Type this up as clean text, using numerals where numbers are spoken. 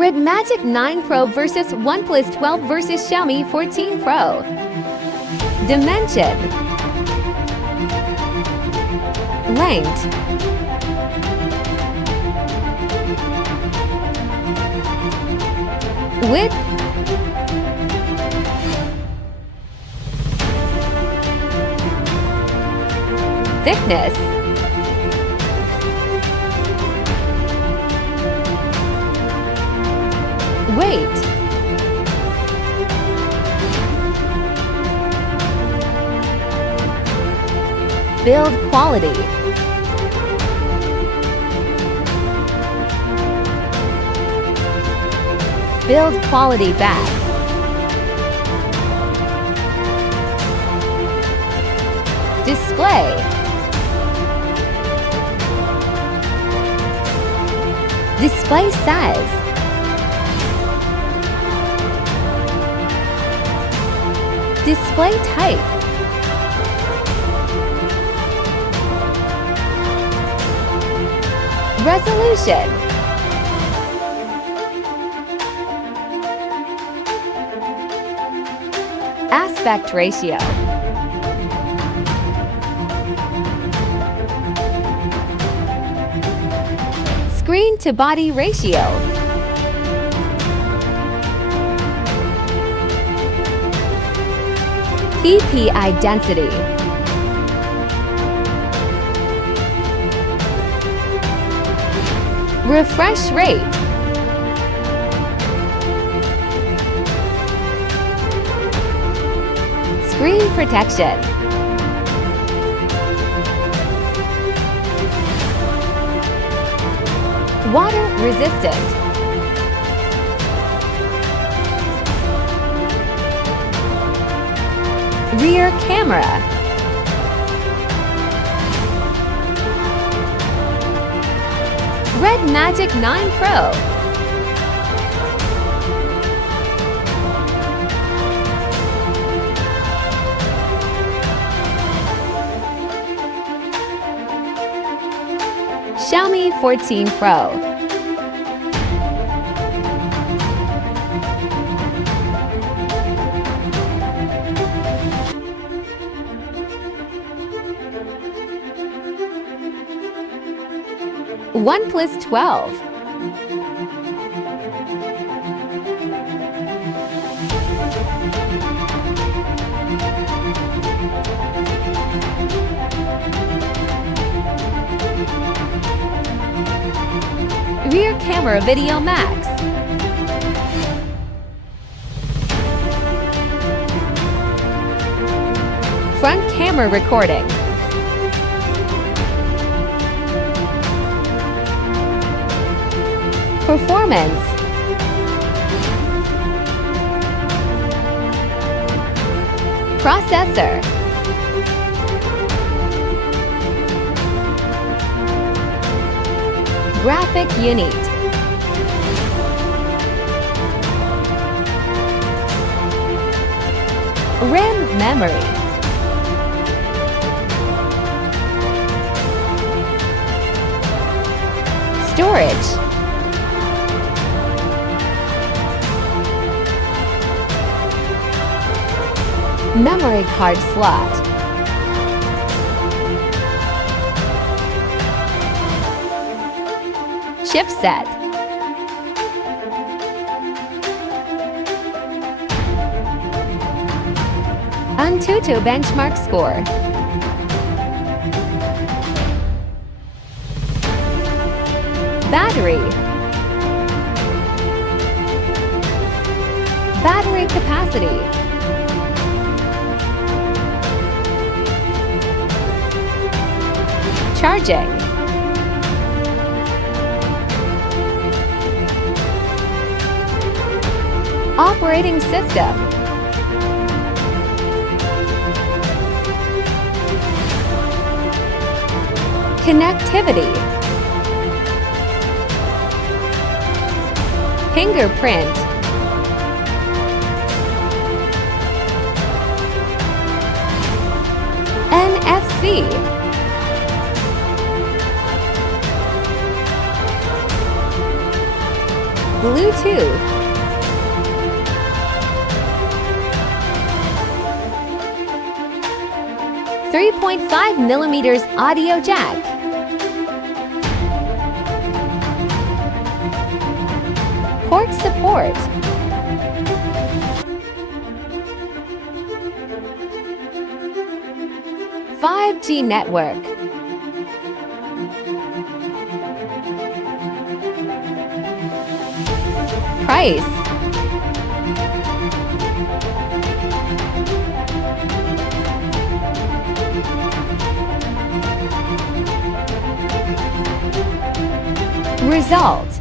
Redmagic 9 Pro versus OnePlus 12 versus Xiaomi 14 Pro. Dimension. Length. Width. Thickness. Weight. Build quality. Build quality back. Display. Display size. Display type. Resolution. Aspect ratio. Screen to body ratio. PPI density. Refresh rate. Screen protection. Water resistant. Rear camera. Redmagic 9 Pro. Xiaomi 14 Pro. OnePlus 12. Rear camera video max. Front camera recording. Performance. Processor. Graphic unit. RAM memory. Storage. Memory card slot. Chipset. Antutu benchmark score. Battery. Battery capacity. Charging. Operating system. Connectivity. Fingerprint. NFC. Bluetooth. 3.5mm audio jack. Port support. "5G network." Price. Result.